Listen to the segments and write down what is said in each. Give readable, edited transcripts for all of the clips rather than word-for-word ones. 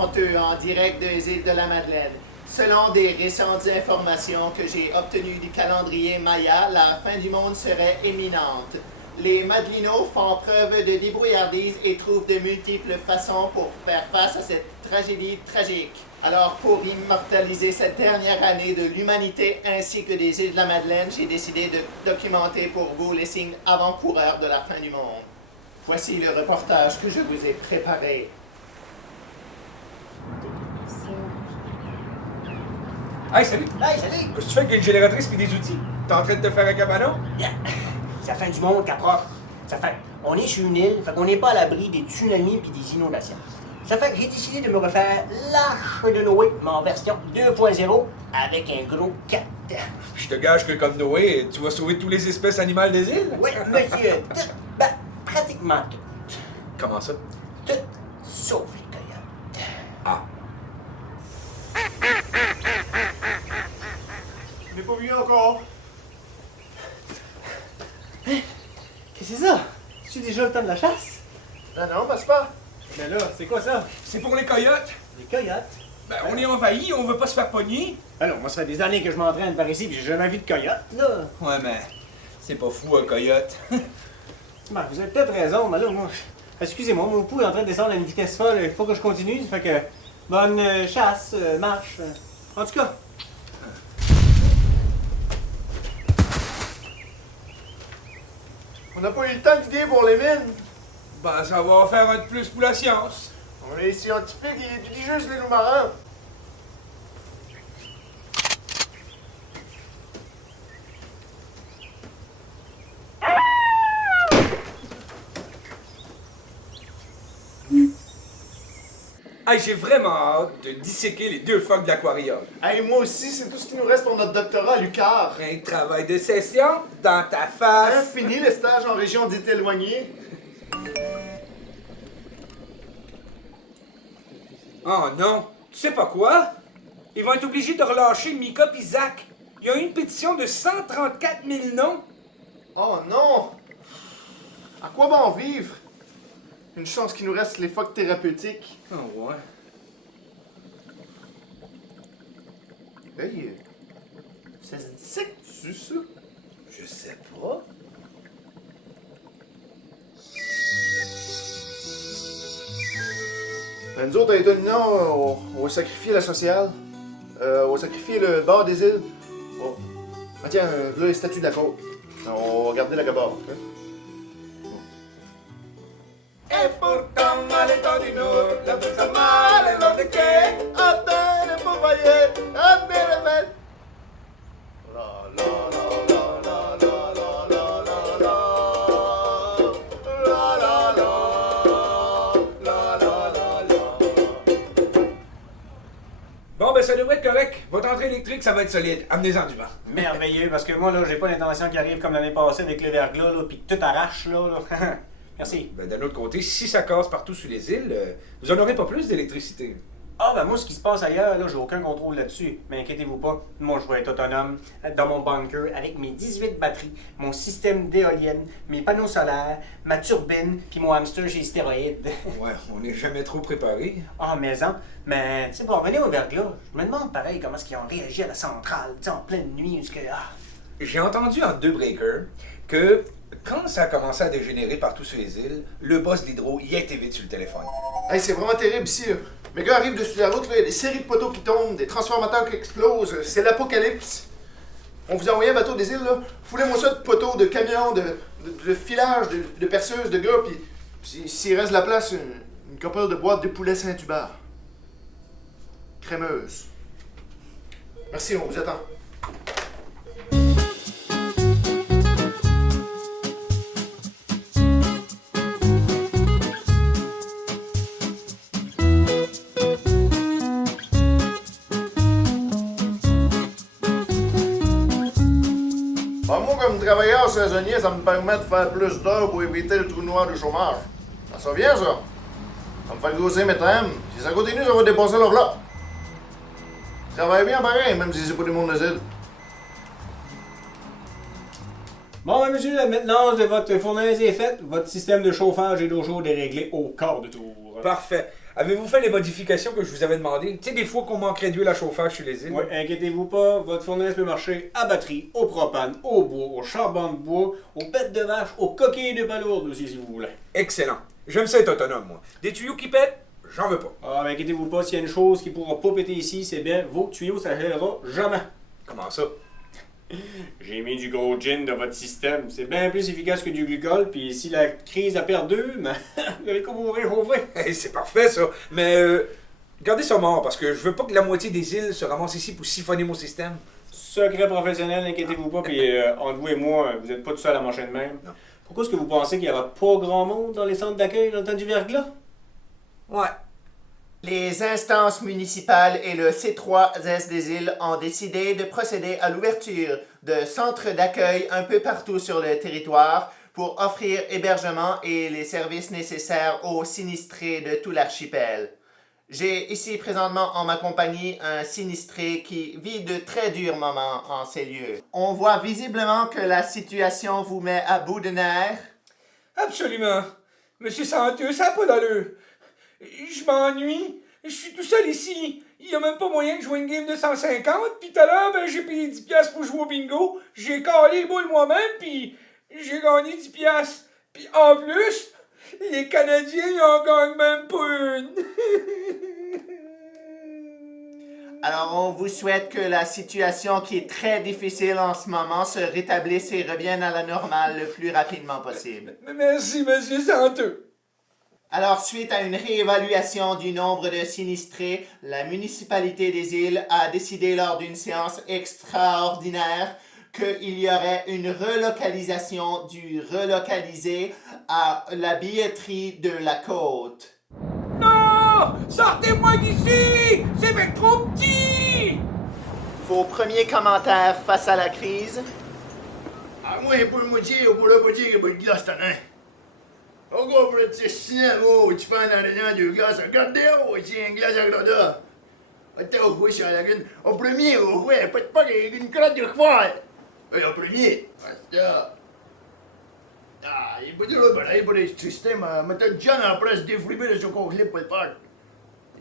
honteux en direct des îles de la Madeleine. Selon des récentes informations que j'ai obtenues du calendrier Maya, la fin du monde serait imminente. Les Madelinots font preuve de débrouillardise et trouvent de multiples façons pour faire face à cette tragédie tragique. Alors, pour immortaliser cette dernière année de l'humanité ainsi que des îles de la Madeleine, j'ai décidé de documenter pour vous les signes avant-coureurs de la fin du monde. Voici le reportage que je vous ai préparé. Hey, salut! Hey, salut! Qu'est-ce que tu fais avec une génératrice et des outils? T'es en train de te faire un cabanon? Yeah. C'est la fin du monde, Capra. Ça fait, on est sur une île, fait qu'on n'est pas à l'abri des tsunamis puis des inondations. Ça fait que j'ai décidé de me refaire l'Arche de Noé, mais en version 2.0, avec un gros 4. Je te gage que comme Noé, tu vas sauver toutes les espèces animales des îles? Oui, monsieur, tout, ben, pratiquement tout. Comment ça? Tout, sauf les coyotes. Ah. Je l'ai pas vu encore. Qu'est-ce que c'est ça? C'est déjà le temps de la chasse? Non, passe pas. Mais là, c'est quoi ça? C'est pour les coyotes? Les coyotes? Ben, on est envahi, on veut pas se faire pogner. Alors, moi, ça fait des années que je m'entraîne par ici, puis j'ai jamais vu de coyote, là. Ouais, mais c'est pas fou, un coyote. Ben, vous avez peut-être raison, mais là, moi... Excusez-moi, mon pouls est en train de descendre à une vitesse folle, il faut que je continue, ça fait que... Bonne chasse, marche. En tout cas... On n'a pas eu le temps d'idée pour les mines. Ben, ça va faire un de plus pour la science. On est scientifiques et étudie juste les loups marins. Hey, j'ai vraiment hâte de disséquer les deux phoques de l'aquarium. Hey, moi aussi, c'est tout ce qui nous reste pour notre doctorat à l'UQAR. Un travail de session dans ta Hein, face. fini le stage en région dite éloignée. Oh non, tu sais pas quoi? Ils vont être obligés de relâcher Mika pis Zach. Il y a eu une pétition de 134 000 noms. Oh non! À quoi bon vivre? Une chance qu'il nous reste les phoques thérapeutiques. Oh ouais. Hey, ça se dissecte-tu, ça? Je sais pas. Ben, nous autres, à États-Unis, on va sacrifier la sociale. On va sacrifier le bord des îles. Oh. Ah tiens, là, les statues de la côte. On va garder la gabarre. Hein? Et pourtant, mal est du nord, la bouche à mal est l'on de quai. Attends, les pauvres voyez! Attends, les belles! La la la la la la la la la la la la la la la. Bon, ben ça devrait être correct. Votre entrée électrique, ça va être solide. Amenez-en du vent. Merveilleux, parce que moi, là, j'ai pas l'intention qu'il arrive comme l'année passée avec le verglas, là, pis que tout arrache, là. Merci. Ben, d'un autre côté, si ça casse partout sur les îles, vous en aurez pas plus d'électricité. Ah, ben moi, ce qui se passe ailleurs, là, j'ai aucun contrôle là-dessus. Mais inquiétez-vous pas, moi, je vais être autonome dans mon bunker avec mes 18 batteries, mon système d'éolienne, mes panneaux solaires, ma turbine, puis mon hamster chez stéroïdes. Ouais, on n'est jamais trop préparé. Ah, maison. Mais, tu sais, pour revenir au verglas, je me demande pareil comment est-ce qu'ils ont réagi à la centrale, tu sais, en pleine nuit, jusque là. J'ai entendu en deux breakers que quand ça a commencé à dégénérer partout sur les îles, le boss d'Hydro y a été vite sur le téléphone. Hey, c'est vraiment terrible ici. Là. Mes gars arrivent dessus la route, là, il y a des séries de poteaux qui tombent, des transformateurs qui explosent. C'est l'apocalypse. On vous a envoyé un bateau des îles, là. Foulez-moi ça de poteaux, de camions, de filage, de perceuses, de gars, puis s'il reste de la place, une couple de boîtes de poulet Saint-Hubert. Crémeuse. Merci, on vous attend. Moi, comme travailleur saisonnier, ça me permet de faire plus d'heures pour éviter le trou noir du chômage. Ça vient, ça. Ça me fait grossir mes temps. Si ça continue, ça va dépasser leur là. Ça va bien pareil, même si c'est pas du monde des îles. Bon, ben, monsieur, la maintenance de votre fournaise est faite. Votre système de chauffage et d'eau chaude est réglé au quart de tour. Parfait. Avez-vous fait les modifications que je vous avais demandées? Tu sais, des fois qu'on manquerait d'huile à chauffage sur les îles. Ouais, inquiétez-vous pas, votre fournaise peut marcher à batterie, au propane, au bois, au charbon de bois, aux bêtes de vache, aux coquilles de balourdes aussi, si vous voulez. Excellent. J'aime ça être autonome, moi. Des tuyaux qui pètent, j'en veux pas. Ah, mais inquiétez-vous pas, s'il y a une chose qui pourra pas péter ici, c'est bien vos tuyaux, ça gèlera jamais. Comment ça? J'ai mis du gros gin dans votre système. C'est bien plus efficace que du glucose, puis si la crise a perdu, ben, vous allez comme vous réchauffer. Hey, c'est parfait, ça. Mais, gardez ça mort, parce que je veux pas que la moitié des îles se ramassent ici pour siphonner mon système. Secret professionnel, inquiétez-vous pas, puis entre vous et moi, vous êtes pas tout seul à manger de même. Non. Pourquoi est-ce que vous pensez qu'il y aura pas grand monde dans les centres d'accueil dans le temps du verglas? Ouais. Les instances municipales et le C3S des îles ont décidé de procéder à l'ouverture de centres d'accueil un peu partout sur le territoire pour offrir hébergement et les services nécessaires aux sinistrés de tout l'archipel. J'ai ici présentement en ma compagnie un sinistré qui vit de très durs moments en ces lieux. On voit visiblement que la situation vous met à bout de nerfs. Absolument. Monsieur Santeux, ça n'a pas d'allure. Je m'ennuie. Je suis tout seul ici. Il n'y a même pas moyen de jouer une game de 150. Puis tout à l'heure, ben, j'ai payé 10$ pour jouer au bingo. J'ai calé les boules moi-même, puis j'ai gagné 10$. Puis en plus, les Canadiens, ils en gagnent même pas une. Alors, on vous souhaite que la situation qui est très difficile en ce moment se rétablisse et revienne à la normale le plus rapidement possible. Merci, monsieur Santeux. Alors, suite à une réévaluation du nombre de sinistrés, la municipalité des îles a décidé lors d'une séance extraordinaire qu'il y aurait une relocalisation du relocalisé à la billetterie de la côte. Non! Sortez-moi d'ici! C'est bien trop petit! Vos premiers commentaires face à la crise? Ah, moi, pour le moitié, pour le moitié, il y a de glace, t'en as. On va pour le petit oh, tu fais un arrêt de glace. Regardez, oh, ici, un glace à grada. Attends, oui, sur la lagune. Au premier, oh, ouais, pas une crotte de foire. Oui, au premier. Ça. Ah, il peut dire, pareil, pour le système, mettre John en place défrimer de son complet pour le faire.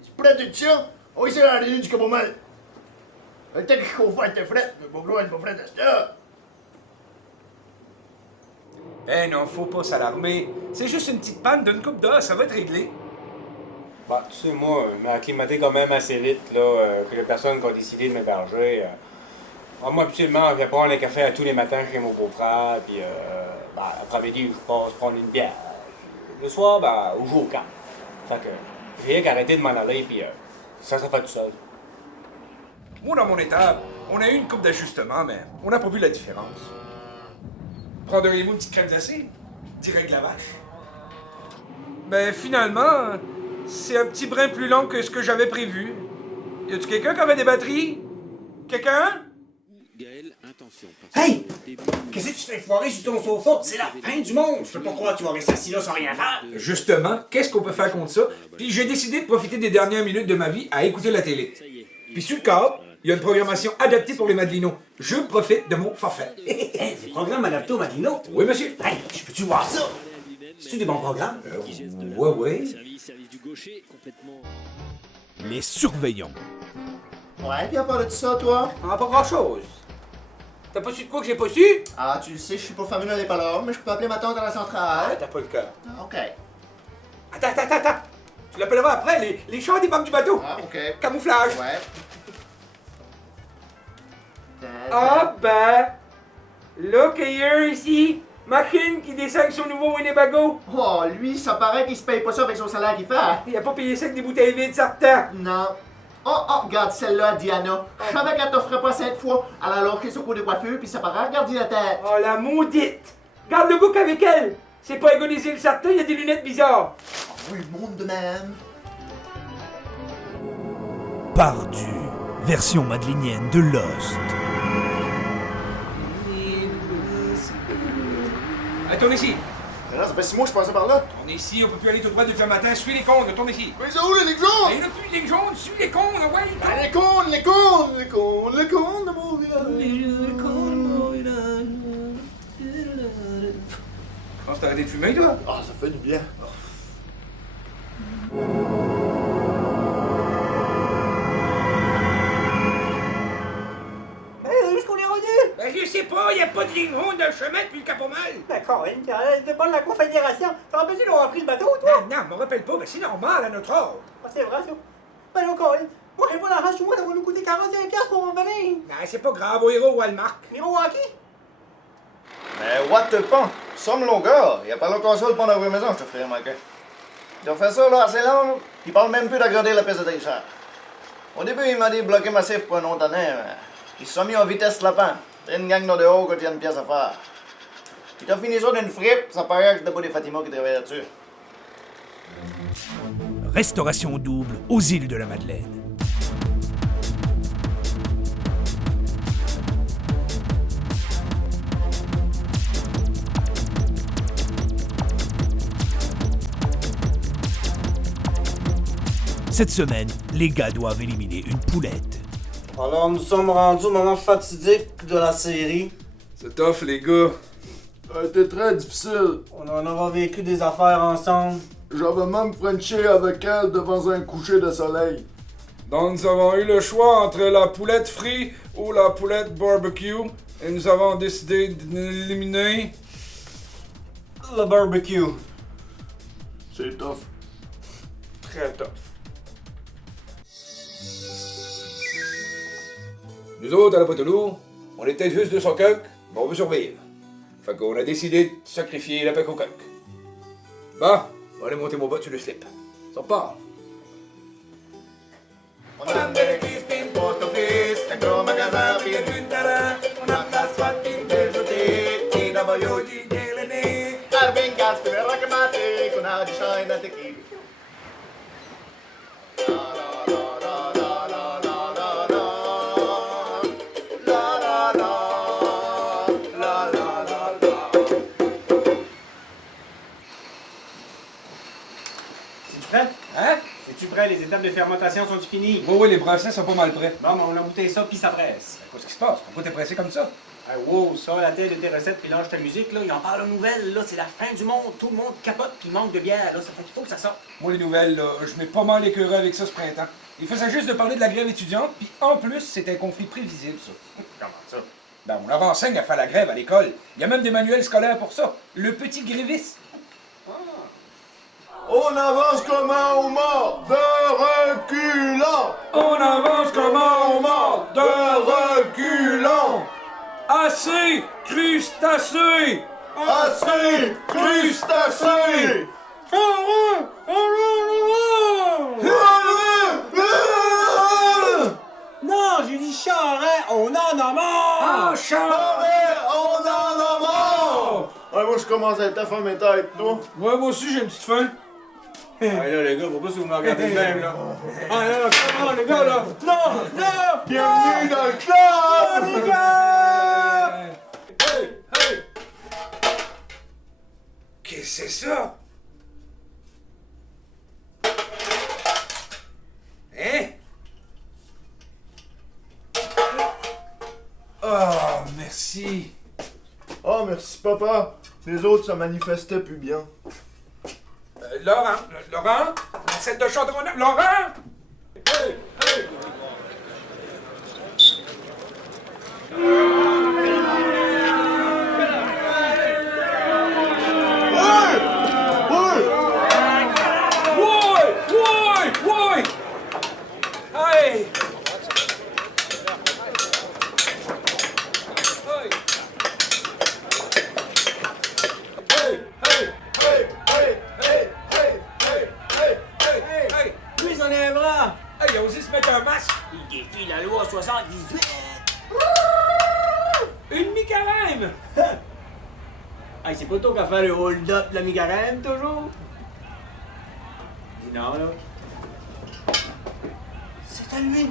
Tu prends tout ça? On va essayer d'arrêter du mal. Attends que je chauffe à ta frette, mais pour gloire, pas frette à ça. Eh non, faut pas s'alarmer. C'est juste une petite panne d'une coupe d'heure, ça va être réglé. Bah, tu sais, moi, je m'ai acclimaté quand même assez vite, là, que les personnes qui ont décidé de m'héberger. Moi, habituellement, je vais prendre un café tous les matins chez mon beau-frère, puis après-midi, je passe prendre une bière. Le soir, on joue au camp. Fait que j'ai rien qu'arrêter de m'en aller, puis ça fait tout seul. Moi, dans mon état, on a eu une coupe d'ajustement, mais on n'a pas vu la différence. Prendriez-vous une petite crème glacée? Direct de la vache. Ben, finalement, c'est un petit brin plus long que ce que j'avais prévu. Y a-tu quelqu'un qui avait des batteries? Quelqu'un? Hey! Qu'est-ce que tu fais foirer sur ton sofa? C'est la fin du monde! Je peux pas croire que tu vas rester assis là sans rien faire! Justement, qu'est-ce qu'on peut faire contre ça? Puis j'ai décidé de profiter des dernières minutes de ma vie à écouter la télé. Puis sur le câble, il y a une programmation adaptée pour les Madelinos. Je profite de mon forfait. Hey, des programmes adaptés au Madino? Oui, monsieur. Hey, je peux-tu voir ça? C'est-tu des bons programmes? Ouais. Les surveillants. Ouais, puis à part de ça, toi? Ah, pas grand-chose. T'as pas su de quoi que j'ai pas su? Ah, tu le sais, je suis pas fameux dans les palabres, mais je peux appeler ma tante à la centrale. T'as pas le cœur. Ah, OK. Attends. Tu l'appelleras après, les chars des bancs du bateau. Ah, OK. Camouflage. Ouais. Ah ben, là qu'il y a un ici, machine qui descend avec son nouveau Winnebago. Oh, lui, ça paraît qu'il se paye pas ça avec son salaire qu'il fait. Il a pas payé ça avec des bouteilles vides, certain. Non. Oh, regarde celle-là, Diana. Je savais qu'elle t'offrait pas 7 fois. Elle a lâché son pot de coiffure, puis ça paraît regarder la tête. Oh la maudite. Garde le book avec elle. C'est pas un gars des îles certain, il y a des lunettes bizarres. Oh, le monde de même. Pardu, version madelinienne de Lost. Allez, tourne ici. Non, ça fait 6 mois que je passais par là. On est ici, on peut plus aller tout droit depuis le matin. Suis les cônes, tourne ici. Mais c'est où, les jaunes? Il y en a plus de lignes jaunes, suis les cônes, ouais. Ah, les cônes de mon village. Je pense que t'as arrêté de fumer, toi. Ah, ça fait du bien. fucking rond de chemin depuis le Cap-au-Mal. Ben, Corinne, t'es pas de la Confédération. T'as empêché d'avoir pris le bateau, toi? Non, je me rappelle pas, mais c'est normal à notre âge. Ah, c'est vrai, ça. Ben non, Corinne. Moi, j'ai pas d'argent chez moi, ça va nous coûter 45$ pour revenir. Non, c'est pas grave, au héros Walmart. Milwaukee? Mais what the pont? Somme mon gars, y a pas le console pour la vraie maison, je te ferai remarquer. Ils ont fait ça là assez long, ils parlent même plus d'agrandir la piste d'atterrissage. Au début, il m'a dit bloquer massif pour un autre année, mais ils se sont mis en vitesse lapin. T'as une gang de haut quand il y a une pièce à faire. Puis t'as fini ça d'une fripe, ça paraît que t'as pas des Fatima qui travaillent là-dessus. Restauration double aux îles de la Madeleine. Cette semaine, les gars doivent éliminer une poulette. Alors, nous sommes rendus au moment fatidique de la série. C'est tough, les gars. Ça a été très difficile. On en aura vécu des affaires ensemble. J'avais même frenché avec elle devant un coucher de soleil. Donc, nous avons eu le choix entre la poulette frite ou la poulette barbecue. Et nous avons décidé d'éliminer... Le barbecue. C'est tough. Très tough. Nous autres, à la Potelou, on était juste 200 coques, mais on veut survivre. Fait qu'on a décidé de sacrifier la peck au coq. Bon, on va aller monter mon bas sur le slip. Ça part. On a des pistes, post office, un gros magasin, puis du terrain. On a la SWAT, une belle joutée, TWO, Déléné. Arvin, Gas, puis le rockmatic, on a du shine à tequila. Prêt? Hein? Es-tu prêt? Les étapes de fermentation sont finies? Oui, les bracelets sont pas mal prêts. Bon, ben, on a bouteillé ça, puis ça presse. Qu'est-ce qui se passe? Pourquoi t'es pressé comme ça? Ah, wow, ça, la tête de tes recettes, puis lâche ta musique, là. Ils en parlent aux nouvelles, là. C'est la fin du monde. Tout le monde capote, puis manque de bière, là. Ça fait qu'il faut que ça sorte. Moi, les nouvelles, là, je m'ai pas mal écœuré avec ça ce printemps. Il faisait juste de parler de la grève étudiante, puis en plus, c'était un conflit prévisible, ça. Comment ça? Ben, on leur enseigne à faire la grève à l'école. Il y a même des manuels scolaires pour ça. Le petit gréviste. On avance comme un homard de reculant. On avance comme un homard de reculant. Assez crustacé. Assez crustacé. Non, j'ai dit charret, on en a marre! Ah, Charles! On en a marre! Ouais, moi, je commence à être affamé tête, toi. Ouais, moi aussi, j'ai une petite faim. Ah, là, les gars, pourquoi si vous me regardez de même, là? Ah là, comment les gars là? Non! Non! Bienvenue dans le club! Les gars! Hey, hey! Qu'est-ce que c'est ça? Hein? Oh, merci. Oh, merci, papa. Les autres se manifestaient plus bien. Laurent? Celle de Chandron... Laurent? Hey, hey! Ouais! Hey! Lui, il en est un bras! Hey, il a osé se mettre un masque! Il défie la loi 78! Une mi-carême! Hey, c'est pas toi qui a fait le hold-up, la mi-carême, toujours? Dis non, là. C'est à lui!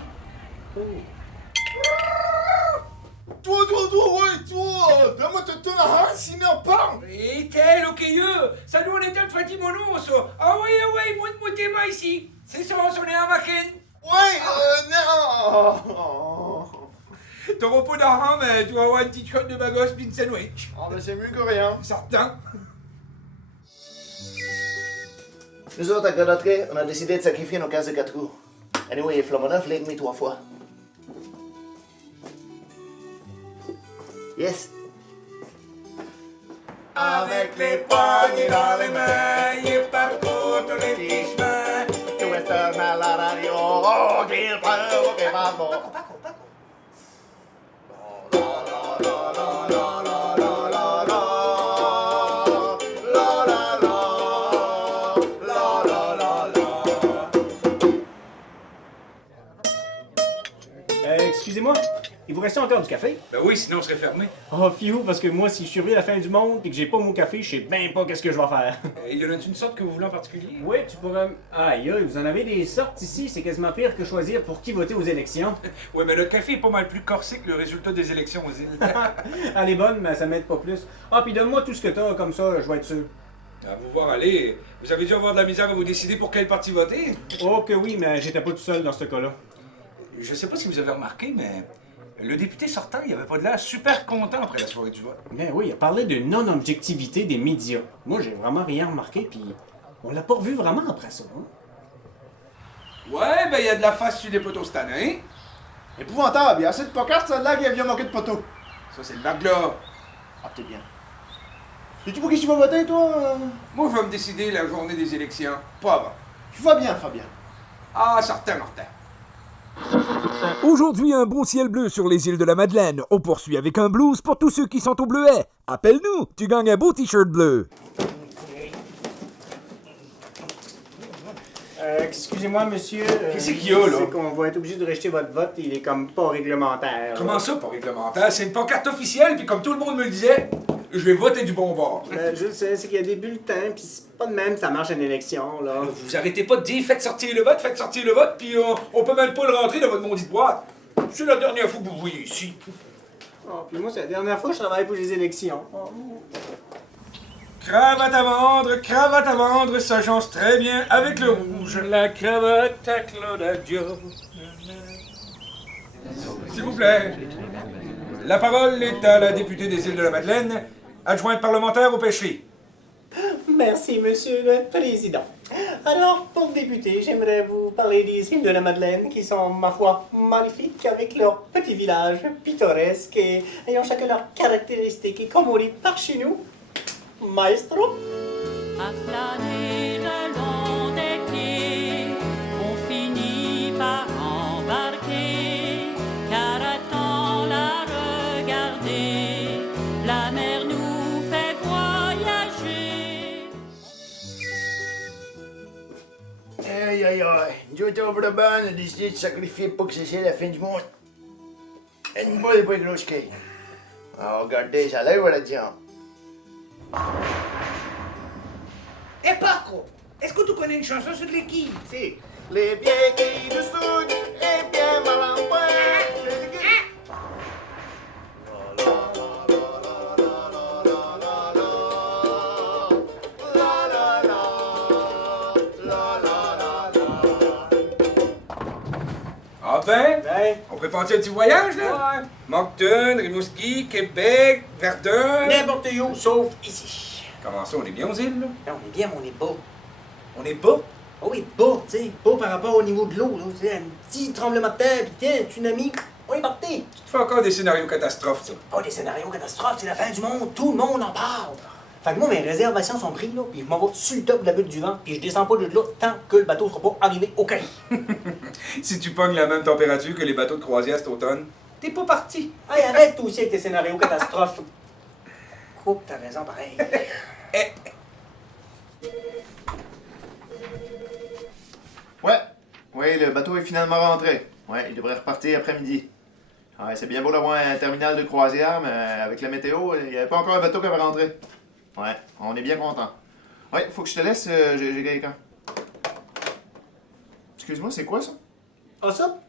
Toi, donne-moi ton argent, sinon parle! Et tel, ok, ça nous on était de Fatih Mono, ça! Ah oui, moi t'es moi ici! C'est ça, on est en machine! Ouais, non! T'auras pas d'argent, mais tu vas avoir une petite crotte de bagos pis une sandwich. Ah, ben c'est mieux que rien. Certain! Nous autres, à Godotré, on a décidé de sacrifier nos cases de 4 roues. Anyway, Flamoneuf l'a admis 3 fois. Yes. Avec les poignées dans les mains, il parcourt tous les petits chemins. To Western à la radio, oh, qu'il parle, oh, qu'il parle, bon. Excusez-moi, il vous reste encore du café? Ben oui, sinon on serait fermé. Oh, fiou, parce que moi, si je survis la fin du monde et que j'ai pas mon café, je sais bien pas qu'est-ce que je vais faire. Y en a une sorte que vous voulez en particulier? Oui, tu pourrais... Aïe, aïe, vous en avez des sortes ici, c'est quasiment pire que choisir pour qui voter aux élections. Ouais, mais notre café est pas mal plus corsé que le résultat des élections aux îles. Elle est bonne, mais ça m'aide pas plus. Ah, puis donne-moi tout ce que t'as, comme ça, je vais être sûr. À vous voir aller, vous avez dû avoir de la misère à vous décider pour quel parti voter. Oh que oui, mais j'étais pas tout seul dans ce cas-là. Je sais pas si vous avez remarqué, mais le député sortant, il avait pas de l'air super content après la soirée du vote. Mais oui, il a parlé de non-objectivité des médias. Moi, j'ai vraiment rien remarqué, puis on l'a pas revu vraiment après ça, hein? Ouais, ben il y a de la face sur des poteaux cette année. Épouvantable, il y a assez de pocards, ça là qui a bien manqué de poteau. Ça, c'est le vague-là. Ah, peut-être bien. Et tu pour qui tu vas voter, toi? Moi, je vais me décider la journée des élections, pas avant. Tu vas bien, Fabien. Ah, certain, Martin. Aujourd'hui, un beau ciel bleu sur les îles de la Madeleine. On poursuit avec un blues pour tous ceux qui sont au bleuet. Appelle-nous, tu gagnes un beau t-shirt bleu. Excusez-moi, monsieur. Qu'est-ce qu'il y a, là? C'est qu'on va être obligé de rejeter votre vote, il est comme pas réglementaire. Comment ça, pas réglementaire? C'est une pancarte officielle, puis comme tout le monde me le disait, je vais voter du bon bord. Je le sais, c'est qu'il y a des bulletins, puis c'est pas de même que ça marche en élection, là. Vous arrêtez pas de dire faites sortir le vote, puis on peut même pas le rentrer dans votre maudite boîte. C'est la dernière fois que vous le voyez ici. Oh, puis moi, c'est la dernière fois que je travaille pour les élections. Oh. Cravate à vendre, s'agence très bien avec le rouge. La cravate à Claude Adieu. S'il vous plaît. La parole est à la députée des îles de la Madeleine, adjointe parlementaire aux pêcheries. Merci, Monsieur le Président. Alors, pour débuter, j'aimerais vous parler des îles de la Madeleine qui sont, ma foi, magnifiques avec leurs petits villages pittoresques et ayant chacun leurs caractéristiques. Et comme on dit par chez nous, maestro. À flâner le long des quais, on finit par embarquer, car à temps la regarder, la mer nous fait voyager. Aïe, aïe, aïe. Nous autres, over de bande, on a décidé de sacrifier pour que c'est la fin du monde. Une bonne pas grosse quille. Alors, regardez, ça lève la diable. Eh Paco, est-ce que tu connais une chanson sur les quilles? Si, les vieilles quilles du sud, et bien mal en point. Ah ben, Ben, on prépare-tu un petit voyage, là? ouais. Moncton, Rimouski, Québec, Verdun. N'importe où, sauf ici. Comment ça, on est bien aux îles, là? Non, on est bien, mais on est bas. On est bas? Oh oui, bas, tu sais, bas par rapport au niveau de l'eau. Tu sais, un petit tremblement de terre, puis tiens, tsunami, on est parti. Tu te fais encore des scénarios catastrophes, ça. Pas des scénarios catastrophes, c'est la fin du monde, tout le monde en parle. Fait que moi, mes réservations sont prises, là, puis je m'en vais sur le top de la butte du vent, puis je descends pas de là tant que le bateau sera pas arrivé au quai. Si tu pognes la même température que les bateaux de croisière cet automne, t'es pas parti. Hey, arrête toi aussi avec tes scénarios catastrophes. Coupe, t'as raison, pareil. Ouais. Oui, le bateau est finalement rentré. Ouais, il devrait repartir après-midi. Ouais, c'est bien beau d'avoir un terminal de croisière, mais avec la météo, il n'y avait pas encore un bateau qui avait rentré. Ouais, on est bien content. Ouais, faut que je te laisse, j'ai quelqu'un. Excuse-moi, c'est quoi ça? Ah, ça?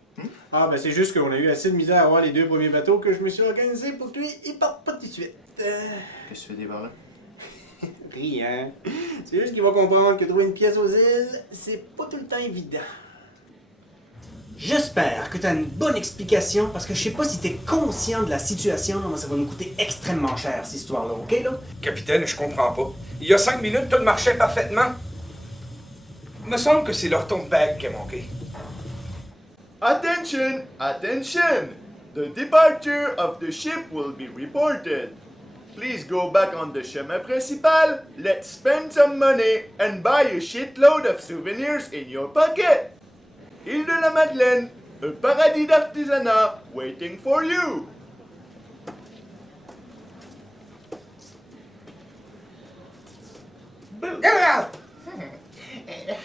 Ah, ben c'est juste qu'on a eu assez de misère à avoir les deux premiers bateaux que je me suis organisé pour que lui, il parte pas tout de suite. Qu'est-ce que tu fais des par là? Rien. C'est juste qu'il va comprendre que trouver une pièce aux îles, c'est pas tout le temps évident. J'espère que tu as une bonne explication, parce que je sais pas si tu es conscient de la situation, mais ça va nous coûter extrêmement cher, cette histoire-là, ok, là? Capitaine, je comprends pas. Il y a 5 minutes, tout marchait parfaitement. Il me semble que c'est leur ton de bague qui a manqué. Attention! Attention! The departure of the ship will be reported. please go back on the chemin principal. Let's spend some money and buy a shitload of souvenirs in your pocket. Île de la Madeleine, a paradis d'artisanat waiting for you.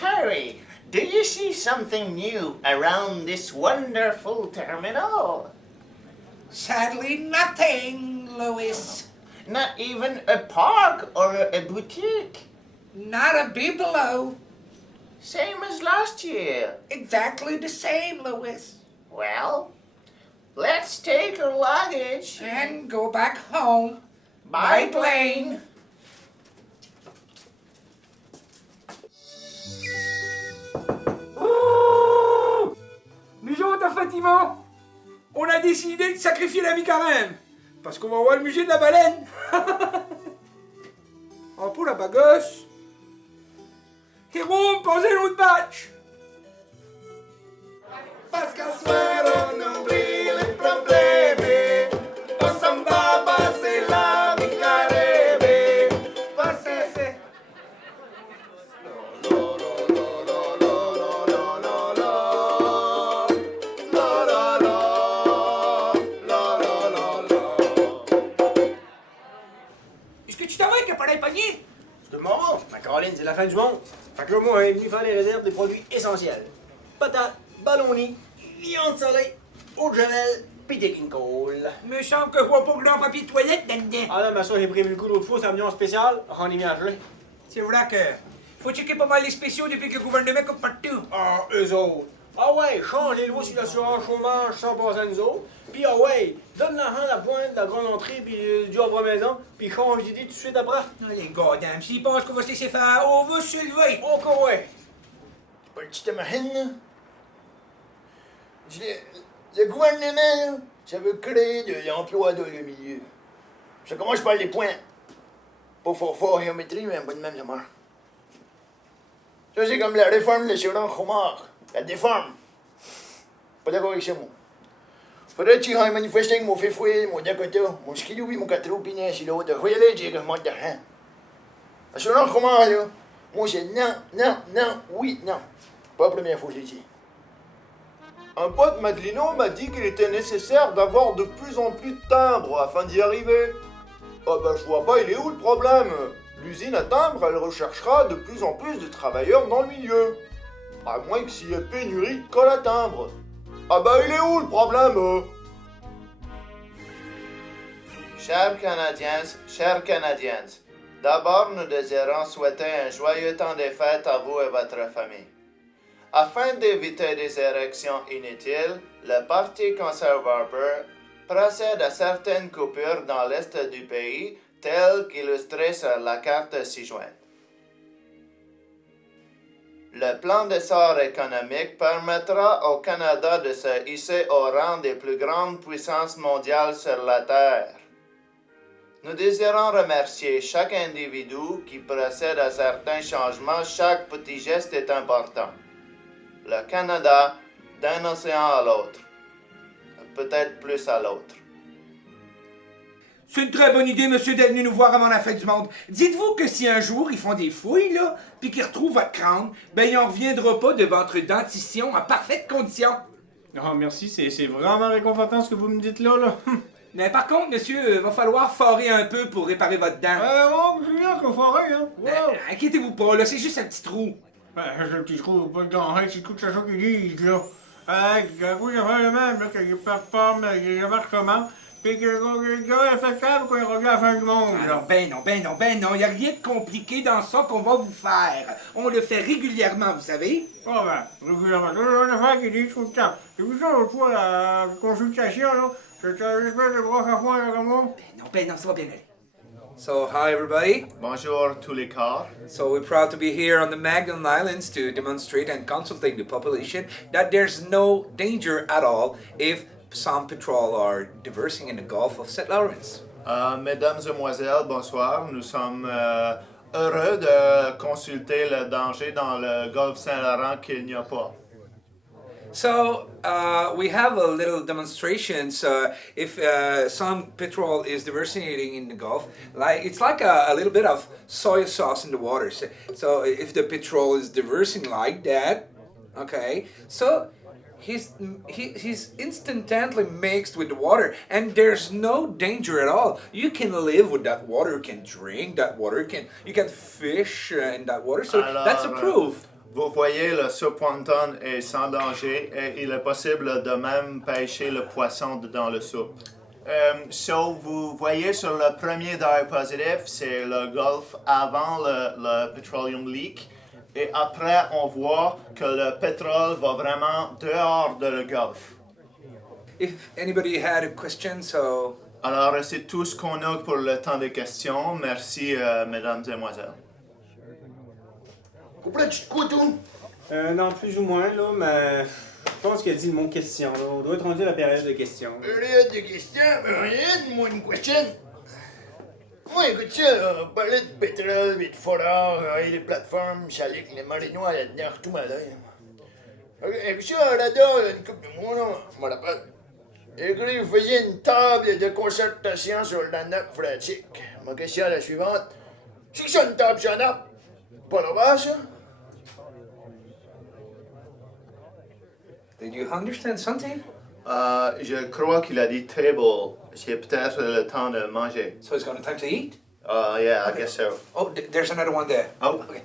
Harry, do you see something new around this wonderful terminal? Sadly, nothing, Louis. Not even a park or a boutique. Not a bibelot. Same as last year. Exactly the same, Louis. Well, let's take our luggage. And go back home. By plane. Nous autres, à Fatima, on a décidé de sacrifier l'ami Carême. Parce qu'on va voir le musée de la baleine. Oh, pour la bagasse. Jérôme, posez l'autre batch. Parce qu'à soir on oublie les problèmes. On s'en va passer la vie carrée. Parce que c'est... Est-ce que tu t'en vas avec le palais pogné? C'est bon, ma Caroline, c'est la fin du monde. Fait que là, moi, on est venu faire les réserves des produits essentiels. Patates, ballonnis, viande salée, eau de javel, pis des pinkles. Me semble que je vois pas grand papier de toilette là-dedans. Ah non, mais ça, j'ai prévu le coup l'autre fois, c'est un million spécial. On est mis à geler. C'est vrai que faut checker pas mal les spéciaux depuis que le gouvernement coupe partout. Ah, eux autres. Ah ouais, change les lois sur l'assurance chômage sans passer à nous autres. Puis ah ouais, donne l'argent à la pointe de la grande entrée puis du job à la maison, puis change d'idée tout de suite après. Ah, les goddamn, s'ils pensent qu'on va se laisser faire, on va se lever. Encore ouais. Pas le petit marine, là. Le gouvernement, là, ça veut créer de l'emploi dans le milieu. Ça commence par les points. Pas fort géométrie, mais pas de même, ça marche. Ça, c'est comme la réforme de l'assurance chômage. La déforme. Pas d'accord avec ça, moi. Faudrait que tu ailles manifester avec mon féfoué, mon Dakota, mon skidoo, mon quatre pinés, si l'autre. Faut y aller, dire que je manque d'argent. L'assurance chômage, là, moi, c'est non, non, non, oui, non. Pas la première fois que je l'ai dit. Un pote Madelino m'a dit qu'il était nécessaire d'avoir de plus en plus de timbres afin d'y arriver. Ah ben je vois pas, il est où le problème? L'usine à timbres, elle recherchera de plus en plus de travailleurs dans le milieu. À moins que s'il y ait pénurie de colle à timbre. Ah ben il est où le problème? Chers Canadiennes, d'abord nous désirons souhaiter un joyeux temps des fêtes à vous et votre famille. Afin d'éviter des élections inutiles, le Parti conservateur procède à certaines coupures dans l'est du pays, telles qu'illustrées sur la carte ci-jointe. Le plan d'essor économique permettra au Canada de se hisser au rang des plus grandes puissances mondiales sur la Terre. Nous désirons remercier chaque individu qui procède à certains changements. Chaque petit geste est important. Le Canada, d'un océan à l'autre. Peut-être plus à l'autre. C'est une très bonne idée, monsieur, d'être venu nous voir avant la fin du monde. Dites-vous que si un jour ils font des fouilles, là, puis qu'ils retrouvent votre crâne, ben il en reviendra pas de votre dentition en parfaite condition. Oh, merci, c'est vraiment réconfortant ce que vous me dites là. Mais par contre, monsieur, va falloir forer un peu pour réparer votre dent. Oh, c'est bien qu'on forer, hein. Wow. Inquiétez-vous pas, là, c'est juste un petit trou. Ben, j'ai un petit trou, pas de dents, c'est tout ça qu'ils disent, là. Quand vous avez le même, là, qu'il performe, qu'il marche comment, pis que le gars est affectable quand il revient à la fin du monde, là. Ben non, y a rien de compliqué dans ça qu'on va vous faire. On le fait régulièrement, vous savez. Oh ben, régulièrement. C'est une affaire qui dit tout le temps. J'ai vu ça l'autre fois, la consultation, là. C'était une espèce de broche à foin, là, comme moi. Ben non, ça va bien aller. So, hi everybody. Bonjour tous les corps. So we're proud to be here on the Magdalen Islands to demonstrate and consultate the population that there's no danger at all if some patrol are diversing in the Gulf of St. Lawrence. Mesdames et demoiselles, bonsoir. Nous sommes heureux de consulter le danger dans le golfe Saint-Laurent qu'il n'y a pas. So, we have a little demonstrations. If some petrol is diversifying in the Gulf, it's like a little bit of soy sauce in the water. So if the petrol is diversifying like that, okay, so he's instantly mixed with the water, and there's no danger at all. You can live with that water, you can drink that water, you can fish in that water. So that's a proof. Vous voyez, le zooplancton est sans danger et il est possible de même pêcher le poisson dans le soupe. Vous voyez sur le premier diapositive, c'est le Golfe avant le petroleum leak. Et après, on voit que le pétrole va vraiment dehors de le Golfe. If anybody had a question, so... Alors, c'est tout ce qu'on a pour le temps de questions. Merci, mesdames et mesdemoiselles. Comprends-tu de quoi, tout? Non, plus ou moins, là, mais je pense qu'il a dit le mot question, là. On doit être rendu à la période de questions. Période de questions? Rien, moi, une question. Moi, écoute ça, on parlait de pétrole, et de forage, et des plateformes, chaliques, les marinois là-dedans, tout malin. Et puis ça, là-dedans, il y a une couple de mois, là, je me rappelle. Et puis, vous faisiez une table de concertation sur la nappe phréatique. Ma question est la suivante. C'est que ça, une table sur la nappe? Pas là-bas, ça? Did you understand something? Je crois qu'il a dit table. C'est peut-être le temps de manger. So it's gonna time to eat? Yeah, I guess so. Oh, there's another one there. Oh. Okay.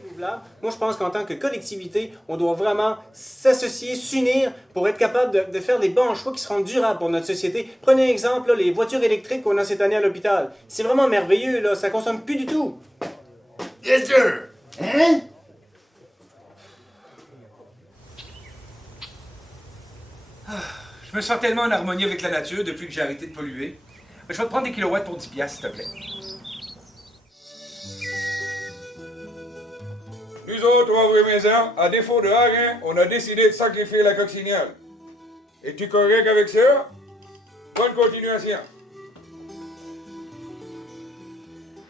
Moi, je pense qu'en tant que collectivité, on doit vraiment s'associer, s'unir pour être capable de faire des bons choix qui seront durables pour notre société. Prenez exemple, là, les voitures électriques qu'on a cette année à l'hôpital. C'est vraiment merveilleux, là. Ça consomme plus du tout. Yes, sir! Hein? Je me sens tellement en harmonie avec la nature depuis que j'ai arrêté de polluer. Je vais te prendre des kilowatts pour 10 piastres, s'il te plaît. Nous autres, ouvriers maison, à défaut de rien, on a décidé de sacrifier la coccinelle. Es-tu correct avec ça? Bonne continuation.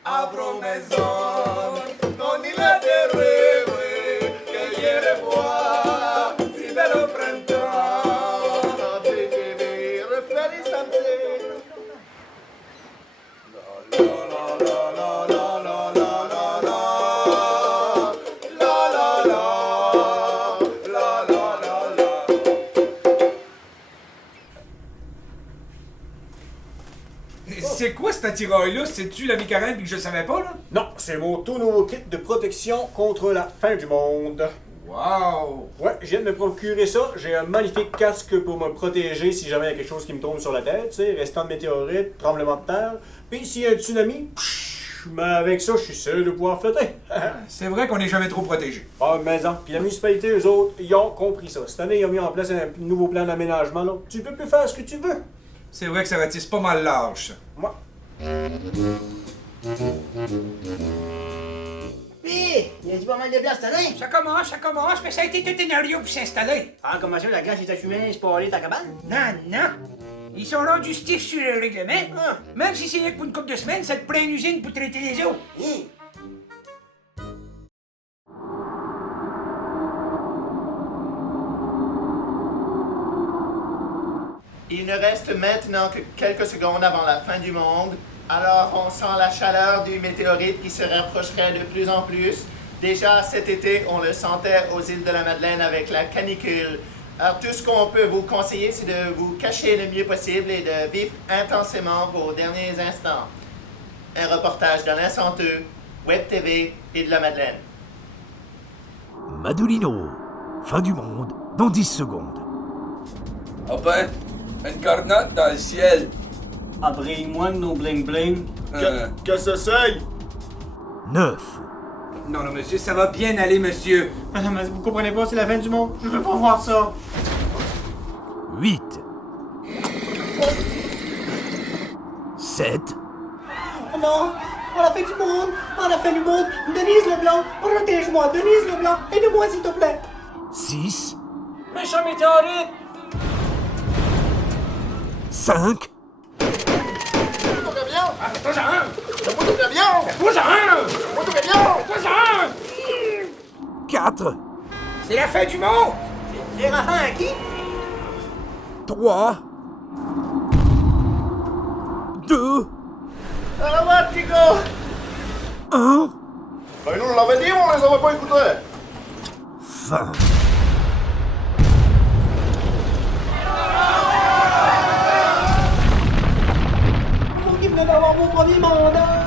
Abro maison, con il terre, que quiere voir, si bello printemps. C'est quoi cet attirail-là? C'est-tu la mi-carène puis que je le savais pas, là? Non, c'est mon tout nouveau kit de protection contre la fin du monde. Wow! Ouais, je viens de me procurer ça. J'ai un magnifique casque pour me protéger si jamais il y a quelque chose qui me tombe sur la tête, tu sais, restant de météorite, tremblement de terre. Puis s'il y a un tsunami, mais avec ça, je suis sûr de pouvoir flotter. C'est vrai qu'on n'est jamais trop protégé. Ah, mais non. Puis la municipalité, eux autres, ils ont compris ça. Cette année, ils ont mis en place un nouveau plan d'aménagement, là. Tu peux plus faire ce que tu veux. C'est vrai que ça ratisse pas mal large, ça. Moi. Hé! Il y a du pas mal de place cette année! Ça commence, mais ça a été tout scénario pour s'installer. Ah, comment ça, la glace est assumée, c'est pas aller ta cabane? Non. Ils sont rendus stiffs sur le règlement. Même si c'est rien que pour une couple de semaines, ça te prend une usine pour traiter les eaux. Il ne reste maintenant que quelques secondes avant la fin du monde, alors on sent la chaleur du météorite qui se rapprocherait de plus en plus. Déjà cet été, on le sentait aux îles de la Madeleine avec la canicule. Alors tout ce qu'on peut vous conseiller, c'est de vous cacher le mieux possible et de vivre intensément vos derniers instants. Un reportage d'Alain Santeux, Web TV et de la Madeleine. Madulino, fin du monde, dans 10 secondes. Ah ben, une garnotte dans le ciel. Abrille-moi de nos bling-bling. Que ça c'est? 9, Non, monsieur, ça va bien aller, monsieur. Ah non, mais vous comprenez pas, c'est la fin du monde. Je veux pas voir ça. 8, 7, Oh non! Oh, la fin du monde! Oh, la fin du monde! Denise Leblanc! Protège-moi! Denise Leblanc! Aide-moi, s'il te plaît! 6, Méchant météorite! 5, Fais-toi-en un! Fais-toi-en un! 4, C'est la fin du monde! C'est Raphaël à qui? 3, 2, Alors va, petit gars! 1, Ben nous, on l'avait dit, on les avait pas écoutés! fin. Vous qui venez d'avoir mon premier mandat!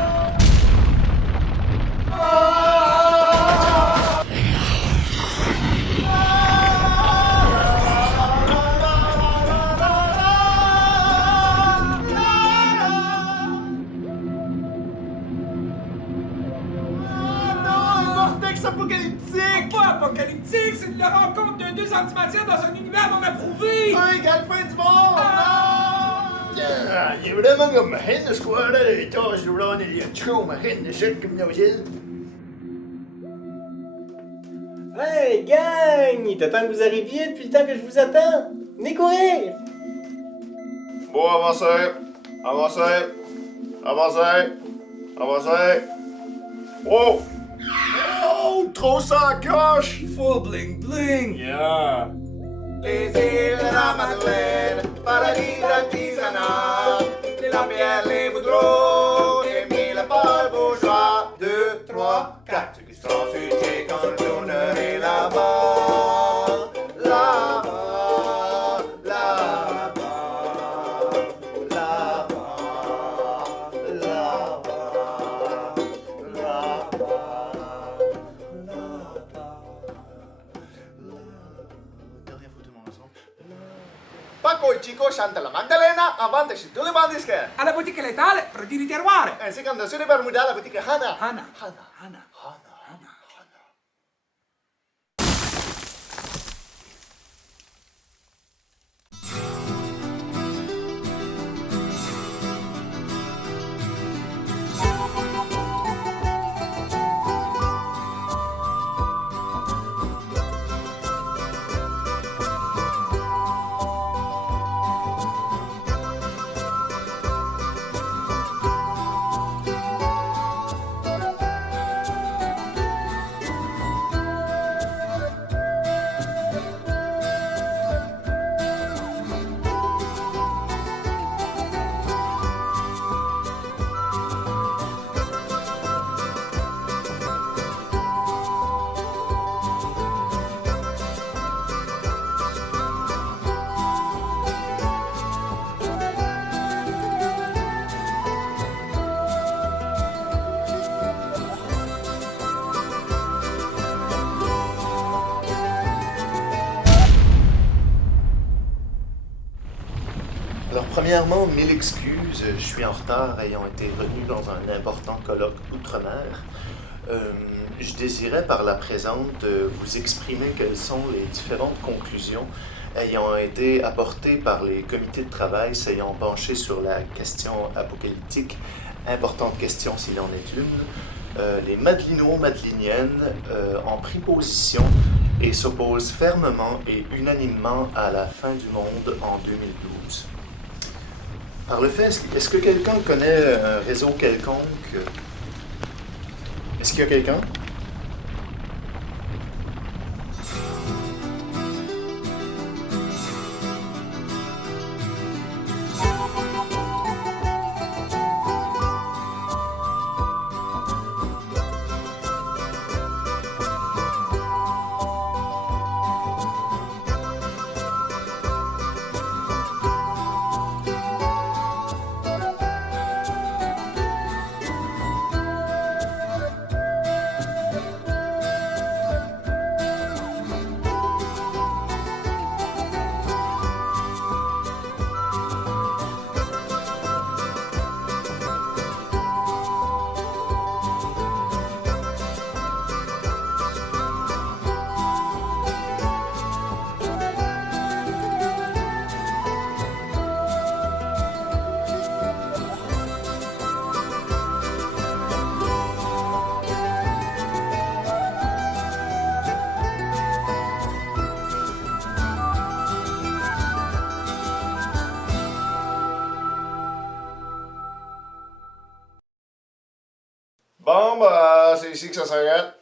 Vortex apocalyptique! Pas apocalyptique, c'est la rencontre de deux antimatières dans un univers non approuvé! Un égale fin du monde! Ja, je vil nemlig om hende skvatter i torsdagen i en tro med hende søkken av sild. Hey, gang! Il est temps que vous arriviez depuis le temps que je vous attends! Venez courir! Bon, avancez, avancez, avancez, avancez. Oh! Oh, trop sans coche! Full bling bling! Yeah! Les îles de la Madeleine, paradis d'artisanat, la pierre, les boudreaux, et mille pas bourgeois. 2, 3, 4, qui sont suscités quand le tourneur est là-bas, là-bas, là-bas, là-bas, Paco il Chico chante la Magdalena, avanti su tutte le bandische. Alla boutique letale, produit terroir! Ainsi qu'en dessus des Bermudas, la boutique Hana. Hana. Alors, premièrement, 1000 excuses. Je suis en retard ayant été retenu dans un important colloque outre-mer. Je désirais par la présente vous exprimer quelles sont les différentes conclusions ayant été apportées par les comités de travail s'ayant penché sur la question apocalyptique, importante question s'il en est une. Les Madelinots-Madeliniennes ont pris position et s'opposent fermement et unanimement à la fin du monde en 2012. Par le fait, est-ce que quelqu'un connaît un réseau quelconque? Est-ce qu'il y a quelqu'un? Bon, bah, c'est ici que ça s'arrête.